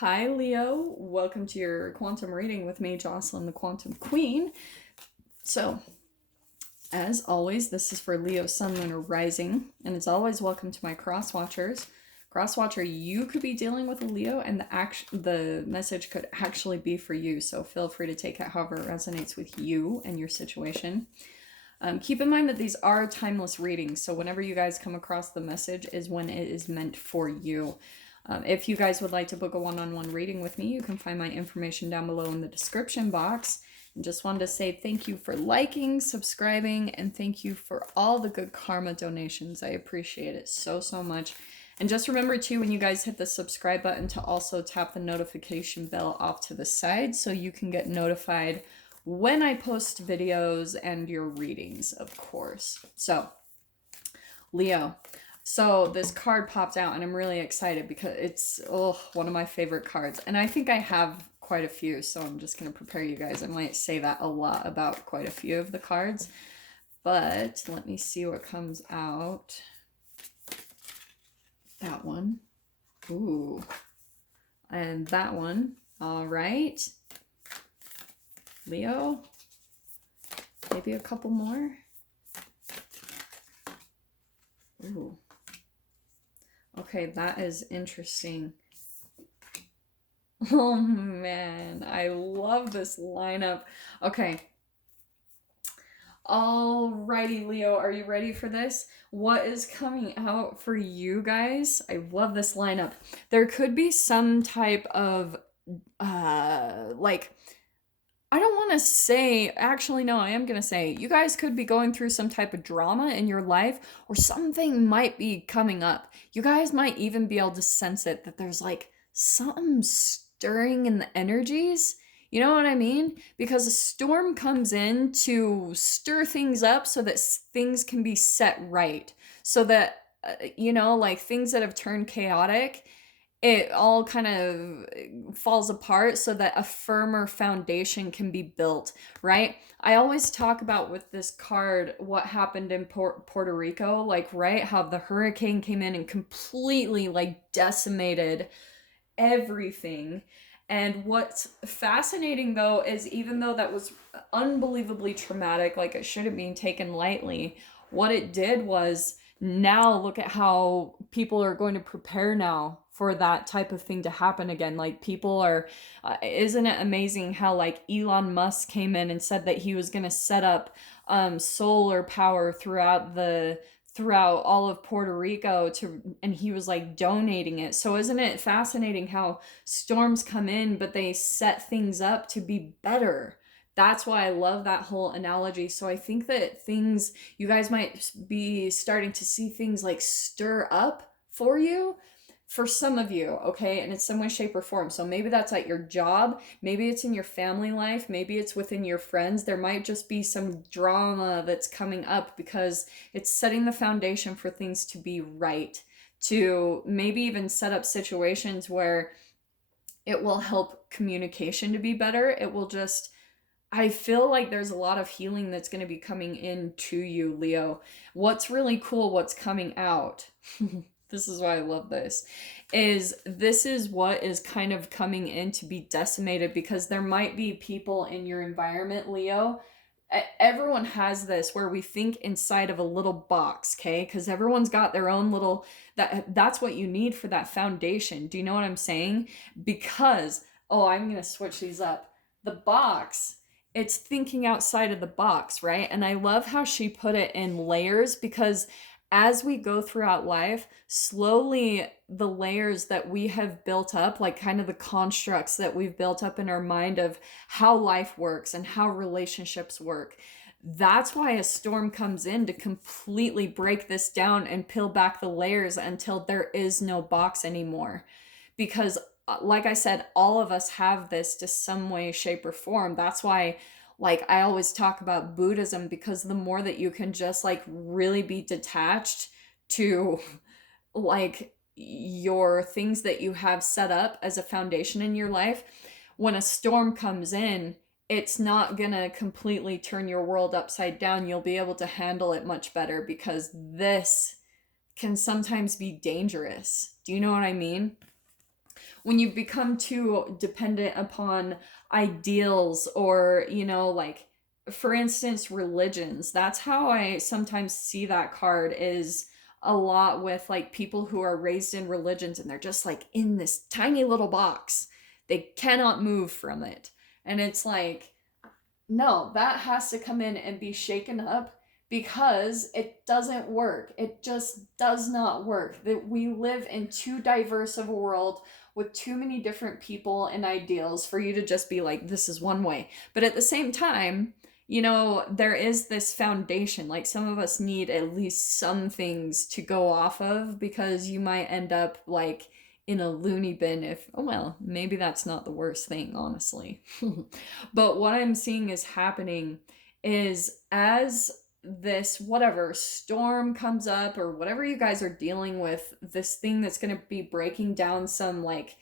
Hi, Leo. Welcome to your quantum reading with me, Jocelyn, the Quantum Queen. So, as always, this is for Leo, Sun, Lunar, Rising, and as always, welcome to my cross watchers. Cross watcher, you could be dealing with a Leo, and the message could actually be for you. So feel free to take it however it resonates with you and your situation. Keep in mind that these are timeless readings, so whenever you guys come across the message is when it is meant for you. If you guys would like to book a one-on-one reading with me, you can find my information down below in the description box. And just wanted to say thank you for liking, subscribing, and thank you for all the good karma donations. I appreciate it so, so much. And just remember too, when you guys hit the subscribe button, to also tap the notification bell off to the side so you can get notified when I post videos and your readings, of course. So, Leo. So this card popped out and I'm really excited because it's one of my favorite cards. And I think I have quite a few, so I'm just going to prepare you guys. I might say that a lot about quite a few of the cards. But let me see what comes out. That one. Ooh. And that one. All right. Leo. Maybe a couple more. Ooh. Okay, that is interesting. Oh man, I love this lineup. Okay. Alrighty, Leo, are you ready for this? What is coming out for you guys? I love this lineup. There could be some type of, I don't want to say, actually, no, I am going to say, you guys could be going through some type of drama in your life, or something might be coming up. You guys might even be able to sense it, that there's like something stirring in the energies. You know what I mean? Because a storm comes in to stir things up so that things can be set right. So that, like things that have turned chaotic, it all kind of falls apart so that a firmer foundation can be built, right? I always talk about with this card what happened in Puerto Rico, like, right? How the hurricane came in and completely like decimated everything. And what's fascinating though is, even though that was unbelievably traumatic, like it shouldn't be taken lightly, what it did was, now look at how people are going to prepare now for that type of thing to happen again. Like people are, isn't it amazing how like Elon Musk came in and said that he was going to set up solar power throughout all of Puerto Rico and he was like donating it. So isn't it fascinating how storms come in, but they set things up to be better? That's why I love that whole analogy. So I think that you guys might be starting to see things like stir up for you, for some of you, okay, and in some way, shape, or form. So maybe that's at your job, maybe it's in your family life, maybe it's within your friends. There might just be some drama that's coming up because it's setting the foundation for things to be right, to maybe even set up situations where it will help communication to be better. It will just, I feel like there's a lot of healing that's going to be coming into you, Leo. What's really cool, what's coming out, this is why I love this is what is kind of coming in to be decimated, because there might be people in your environment, Leo. Everyone has this where we think inside of a little box, okay? Because everyone's got their own little, that's what you need for that foundation. Do you know what I'm saying? Because, I'm going to switch these up. The box, it's thinking outside of the box, right? And I love how she put it in layers, because as we go throughout life, slowly the layers that we have built up, like kind of the constructs that we've built up in our mind of how life works and how relationships work, that's why a storm comes in to completely break this down and peel back the layers until there is no box anymore. Because like I said, all of us have this to some way, shape, or form. That's why, like, I always talk about Buddhism, because the more that you can just like really be detached to like your things that you have set up as a foundation in your life, when a storm comes in, it's not gonna completely turn your world upside down. You'll be able to handle it much better, because this can sometimes be dangerous. Do you know what I mean? when you become too dependent upon ideals or, like, for instance, religions. That's how I sometimes see that card, is a lot with like people who are raised in religions and they're just like in this tiny little box. They cannot move from it. And it's like, no, that has to come in and be shaken up, because it doesn't work. It just does not work. That we live in too diverse of a world with too many different people and ideals for you to just be like, this is one way. But at the same time, there is this foundation. Like, some of us need at least some things to go off of, because you might end up like in a loony bin if, oh well, maybe that's not the worst thing, honestly. But what I'm seeing is happening is, as this whatever storm comes up, or whatever you guys are dealing with, this thing that's going to be breaking down some like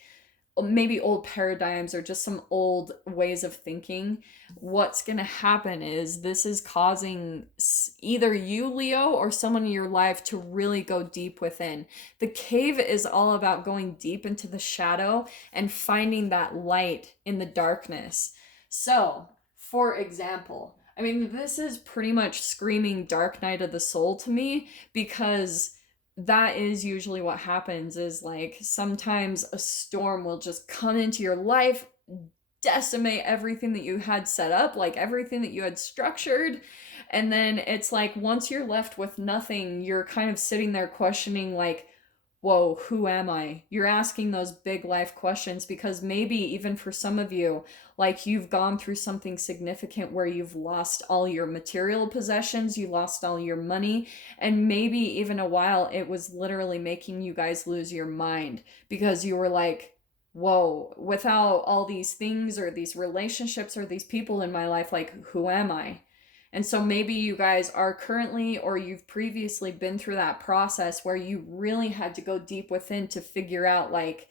maybe old paradigms or just some old ways of thinking, what's going to happen is this is causing either you, Leo, or someone in your life to really go deep within. The cave is all about going deep into the shadow and finding that light in the darkness. So, for example, I mean, this is pretty much screaming Dark Night of the Soul to me, because that is usually what happens, is like sometimes a storm will just come into your life, decimate everything that you had set up, like everything that you had structured. And then it's like, once you're left with nothing, you're kind of sitting there questioning like, whoa, who am I? You're asking those big life questions, because maybe even for some of you, like, you've gone through something significant where you've lost all your material possessions, you lost all your money, and maybe even a while it was literally making you guys lose your mind, because you were like, whoa, without all these things or these relationships or these people in my life, like, who am I? And so maybe you guys are currently, or you've previously been through that process where you really had to go deep within to figure out like,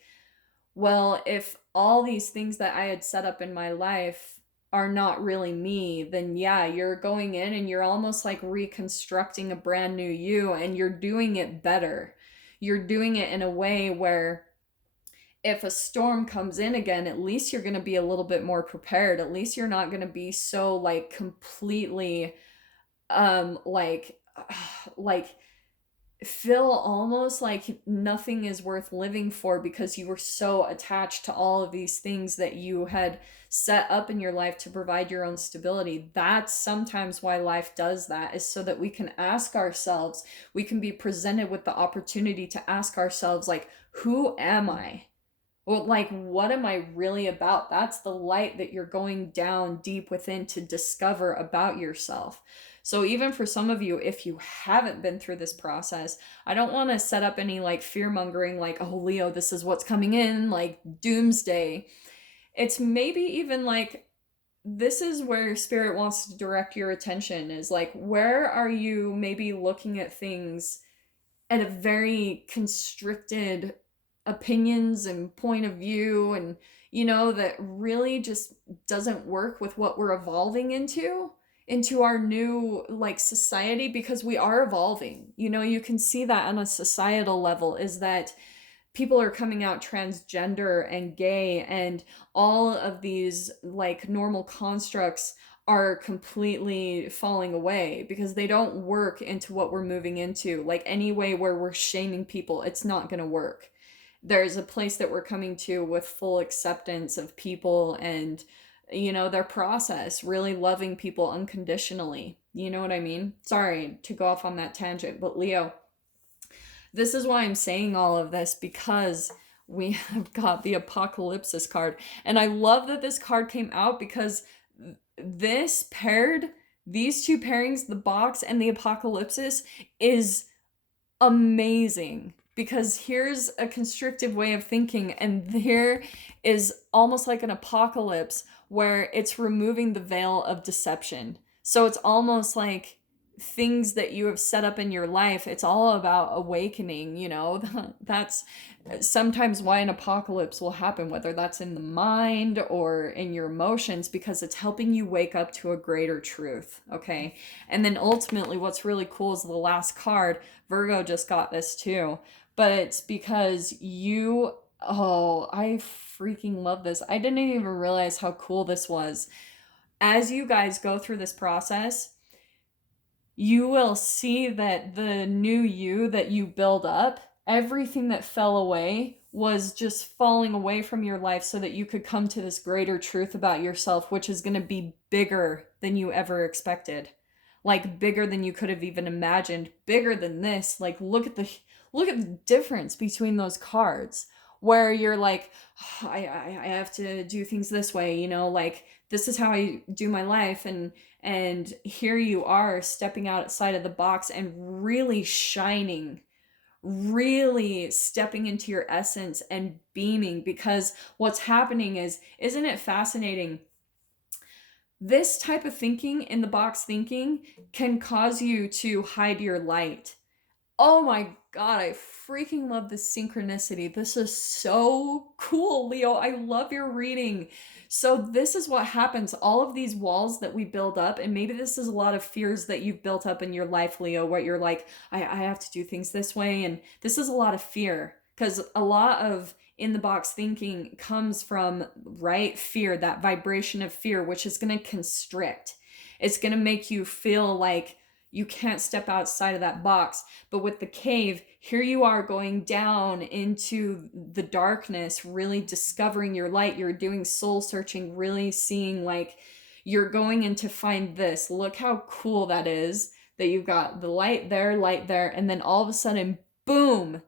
well, if all these things that I had set up in my life are not really me, then yeah, you're going in and you're almost like reconstructing a brand new you, and you're doing it better. You're doing it in a way where if a storm comes in again, at least you're going to be a little bit more prepared. At least you're not going to be so like completely like like feel almost like nothing is worth living for, because you were so attached to all of these things that you had set up in your life to provide your own stability. That's sometimes why life does that, is so that we can ask ourselves, we can be presented with the opportunity to ask ourselves like, who am I? Well, like, what am I really about? That's the light that you're going down deep within to discover about yourself. So even for some of you, if you haven't been through this process, I don't want to set up any like fear mongering, like, oh, Leo, this is what's coming in, like doomsday. It's maybe even like, this is where spirit wants to direct your attention, is like, where are you maybe looking at things at a very constricted opinions and point of view, and that really just doesn't work with what we're evolving into our new like society, because we are evolving. You can see that on a societal level, is that people are coming out transgender and gay, and all of these like normal constructs are completely falling away, because they don't work into what we're moving into. Like, any way where we're shaming people, it's not going to work. There's a place that we're coming to with full acceptance of people and their process, really loving people unconditionally. You know what I mean? Sorry to go off on that tangent, but Leo, this is why I'm saying all of this, because we have got the Apocalypsis card, and I love that this card came out, because this paired, these two pairings, the box and the Apocalypsis, is amazing, because here's a constrictive way of thinking, and here is almost like an apocalypse where it's removing the veil of deception. So it's almost like things that you have set up in your life, it's all about awakening. That's sometimes why an apocalypse will happen, whether that's in the mind or in your emotions, because it's helping you wake up to a greater truth. Okay. And then ultimately what's really cool is the last card. Virgo just got this too, but it's because you Oh, I freaking love this. I didn't even realize how cool this was. As you guys go through this process, you will see that the new you that you build up, everything that fell away was just falling away from your life so that you could come to this greater truth about yourself, which is going to be bigger than you ever expected. Like bigger than you could have even imagined, bigger than this. Like look at the difference between those cards where you're like, oh, I have to do things this way, you know, like this is how I do my life, and here you are stepping outside of the box and really shining, really stepping into your essence and beaming, because what's happening is, isn't it fascinating? This type of thinking, in the box thinking, can cause you to hide your light. Oh my god, I freaking love this synchronicity. This is so cool, Leo. I love your reading. So this is what happens. All of these walls that we build up, and maybe this is a lot of fears that you've built up in your life, Leo, where you're like, I have to do things this way. And this is a lot of fear, because a lot of in the box thinking comes from, right, fear, that vibration of fear, which is going to constrict. It's going to make you feel like you can't step outside of that box. But with the cave, here you are going down into the darkness, really discovering your light. You're doing soul searching, really seeing like you're going in to find this. Look how cool that is, that you've got the light there, and then all of a sudden, boom,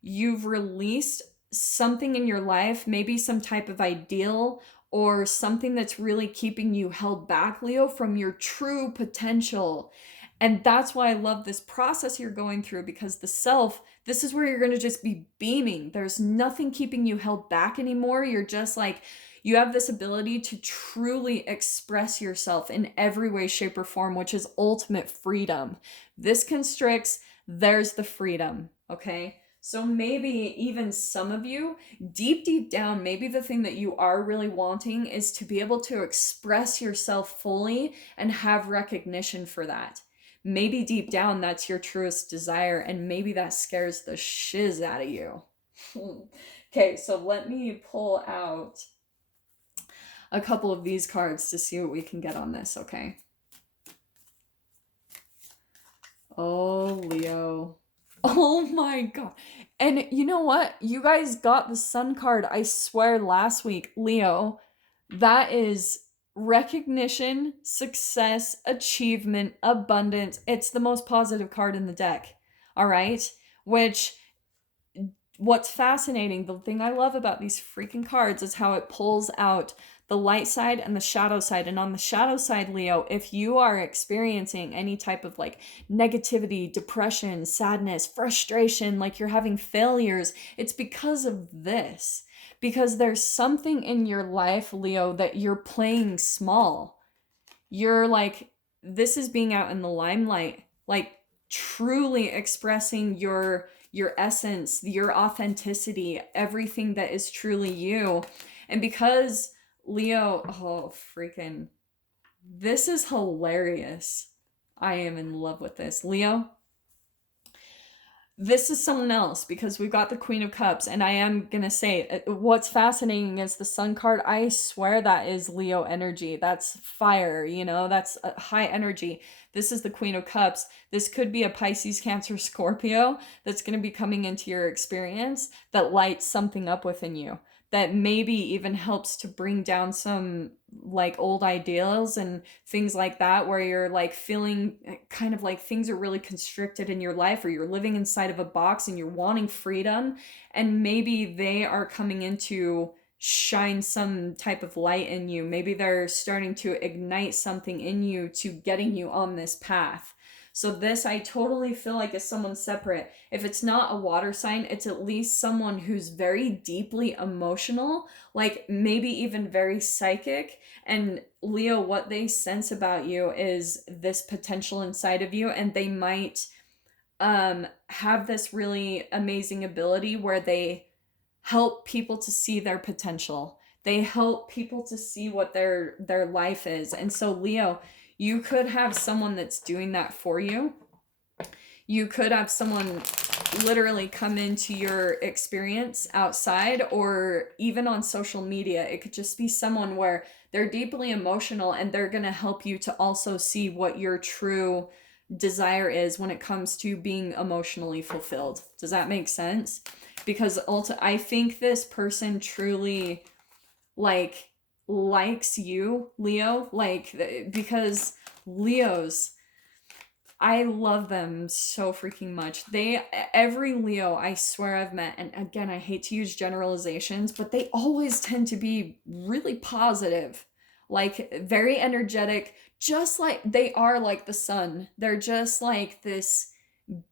you've released something in your life, maybe some type of ideal or something that's really keeping you held back, Leo, from your true potential. And that's why I love this process you're going through, because the self, this is where you're going to just be beaming. There's nothing keeping you held back anymore. You're just like, you have this ability to truly express yourself in every way, shape, or form, which is ultimate freedom. This constricts, there's the freedom, okay? So maybe even some of you, deep down, maybe the thing that you are really wanting is to be able to express yourself fully and have recognition for that. Maybe deep down that's your truest desire, and maybe that scares the shiz out of you. Okay, so let me pull out a couple of these cards to see what we can get on this, okay? Oh, Leo. Oh my god. And you know what? You guys got the sun card, I swear, last week. Leo, that is recognition, success, achievement, abundance. It's the most positive card in the deck. All right? Which, what's fascinating, the thing I love about these freaking cards is how it pulls out the light side and the shadow side. And on the shadow side, Leo, if you are experiencing any type of like negativity, depression, sadness, frustration, like you're having failures, it's because of this. Because there's something in your life, Leo, that you're playing small. You're like, this is being out in the limelight, like truly expressing your essence, your authenticity, everything that is truly you. And because Leo, oh freaking, this is hilarious. I am in love with this. Leo, this is someone else, because we've got the Queen of Cups, and I am gonna say what's fascinating is the Sun card. I swear that is Leo energy. That's fire, you know, that's high energy. This is the Queen of Cups. This could be a Pisces, Cancer, Scorpio that's gonna be coming into your experience that lights something up within you, that maybe even helps to bring down some like old ideals and things like that, where you're like feeling kind of like things are really constricted in your life, or you're living inside of a box and you're wanting freedom, and maybe they are coming in to shine some type of light in you. Maybe they're starting to ignite something in you to getting you on this path. So this, I totally feel like, is someone separate. If it's not a water sign, it's at least someone who's very deeply emotional, like maybe even very psychic. And Leo, what they sense about you is this potential inside of you, and they might have this really amazing ability where they help people to see their potential. They help people to see what their life is. And so Leo, you could have someone that's doing that for you. You could have someone literally come into your experience outside or even on social media. It could just be someone where they're deeply emotional and they're going to help you to also see what your true desire is when it comes to being emotionally fulfilled. Does that make sense? Because I think this person truly like likes you, Leo, like because Leos, I love them so freaking much. Every Leo I swear I've met, and again, I hate to use generalizations, but they always tend to be really positive, like very energetic, just like they are like the sun. They're just like this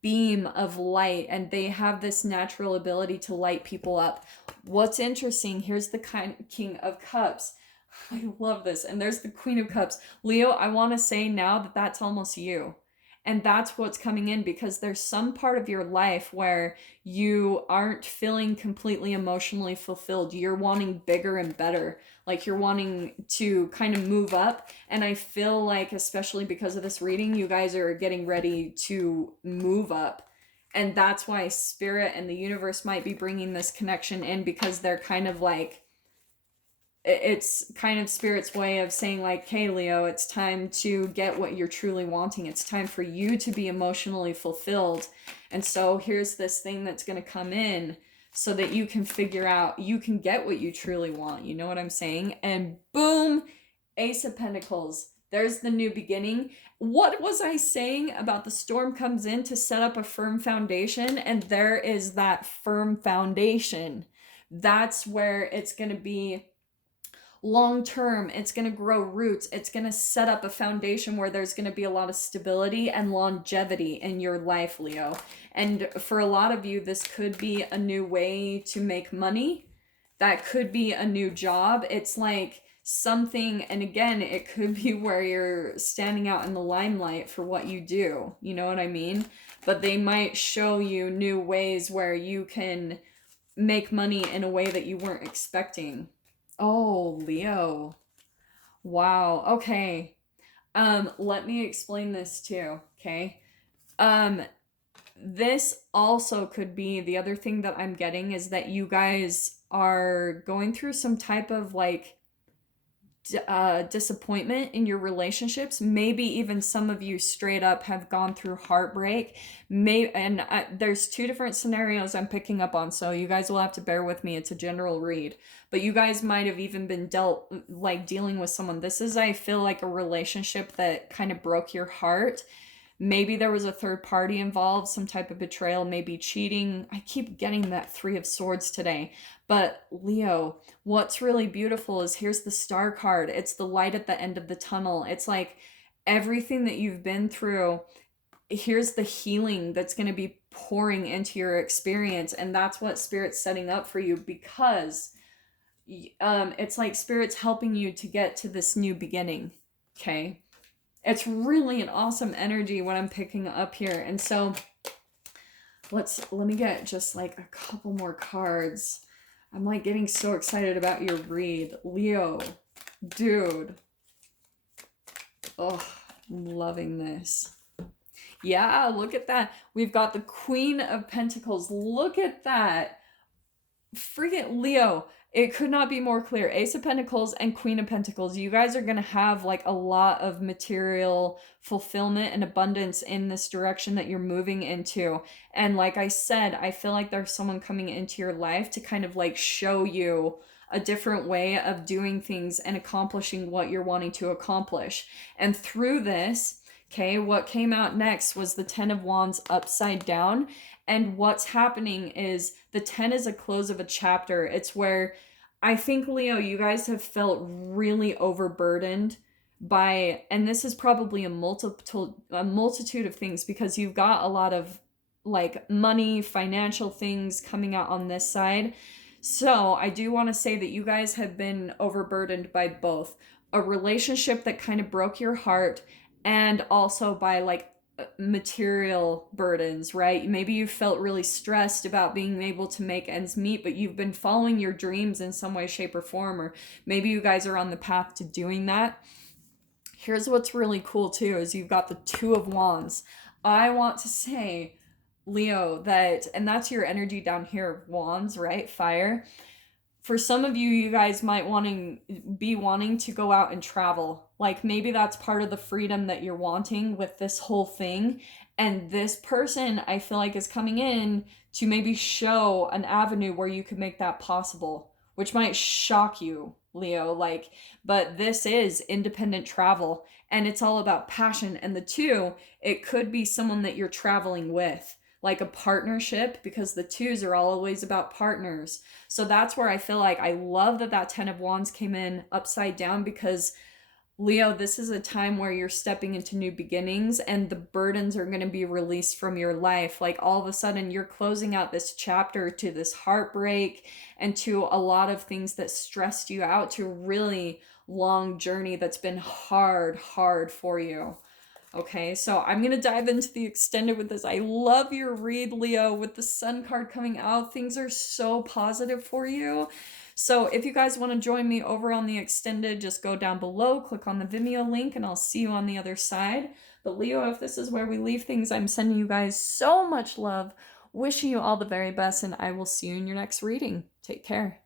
beam of light, and they have this natural ability to light people up. What's interesting, here's the King of Cups. I love this. And there's the Queen of Cups. Leo, I want to say now that that's almost you. And that's what's coming in, because there's some part of your life where you aren't feeling completely emotionally fulfilled. You're wanting bigger and better. Like you're wanting to kind of move up. And I feel like, especially because of this reading, you guys are getting ready to move up. And that's why Spirit and the universe might be bringing this connection in, because they're kind of like, it's kind of Spirit's way of saying like, hey Leo, it's time to get what you're truly wanting. It's time for you to be emotionally fulfilled. And so here's this thing that's going to come in so that you can figure out, you can get what you truly want. You know what I'm saying? And boom, Ace of Pentacles. There's the new beginning. What was I saying about the storm comes in to set up a firm foundation? And there is that firm foundation. That's where it's going to be long term. It's going to grow roots. It's going to set up a foundation where there's going to be a lot of stability and longevity in your life, Leo. And for a lot of you, this could be a new way to make money. That could be a new job. It's like something, and again, it could be where you're standing out in the limelight for what you do. You know what I mean? But they might show you new ways where you can make money in a way that you weren't expecting. Oh, Leo. Wow. Okay. Let me explain this too, okay? This also could be, the other thing that I'm getting is that you guys are going through some type of like disappointment in your relationships. Maybe even some of you straight up have gone through heartbreak. There's two different scenarios I'm picking up on, so you guys will have to bear with me. It's a general read, but you guys might have even been dealing with someone. This is, I feel like, a relationship that kind of broke your heart. Maybe there was a third party involved, some type of betrayal, maybe cheating. I keep getting that Three of Swords today. But Leo, what's really beautiful is here's the Star card. It's the light at the end of the tunnel. It's like everything that you've been through, here's the healing that's going to be pouring into your experience. And that's what Spirit's setting up for you, because it's like Spirit's helping you to get to this new beginning. Okay? It's really an awesome energy what I'm picking up here. And so let me get just like a couple more cards. I'm like getting so excited about your read. Leo, dude. Oh, I'm loving this. Yeah, look at that. We've got the Queen of Pentacles. Look at that. Freaking Leo. It could not be more clear. Ace of Pentacles and Queen of Pentacles. You guys are going to have like a lot of material fulfillment and abundance in this direction that you're moving into. And like I said, I feel like there's someone coming into your life to kind of like show you a different way of doing things and accomplishing what you're wanting to accomplish. And through this, okay, what came out next was the Ten of Wands upside down. And what's happening is the 10 is a close of a chapter. It's where I think, Leo, you guys have felt really overburdened by, and this is probably a multitude of things, because you've got a lot of like money, financial things coming out on this side. So I do want to say that you guys have been overburdened by both a relationship that kind of broke your heart, and also by like material burdens, right? Maybe you felt really stressed about being able to make ends meet, but you've been following your dreams in some way, shape, or form, or maybe you guys are on the path to doing that. Here's what's really cool too, is you've got the Two of Wands. I want to say, Leo, that, and that's your energy down here, wands, right? Fire. For some of you, you guys might be wanting to go out and travel. Like maybe that's part of the freedom that you're wanting with this whole thing. And this person, I feel like, is coming in to maybe show an avenue where you could make that possible, which might shock you, Leo. Like, but this is independent travel and it's all about passion. And the two, it could be someone that you're traveling with, like a partnership, because the twos are always about partners. So that's where I feel like I love that that 10 of Wands came in upside down, because Leo, this is a time where you're stepping into new beginnings and the burdens are going to be released from your life. Like all of a sudden you're closing out this chapter to this heartbreak and to a lot of things that stressed you out, to a really long journey that's been hard for you. Okay, so I'm going to dive into the extended with this. I love your read, Leo, with the Sun card coming out. Things are so positive for you. So if you guys want to join me over on the extended, just go down below, click on the Vimeo link, and I'll see you on the other side. But Leo, if this is where we leave things, I'm sending you guys so much love, wishing you all the very best, and I will see you in your next reading. Take care.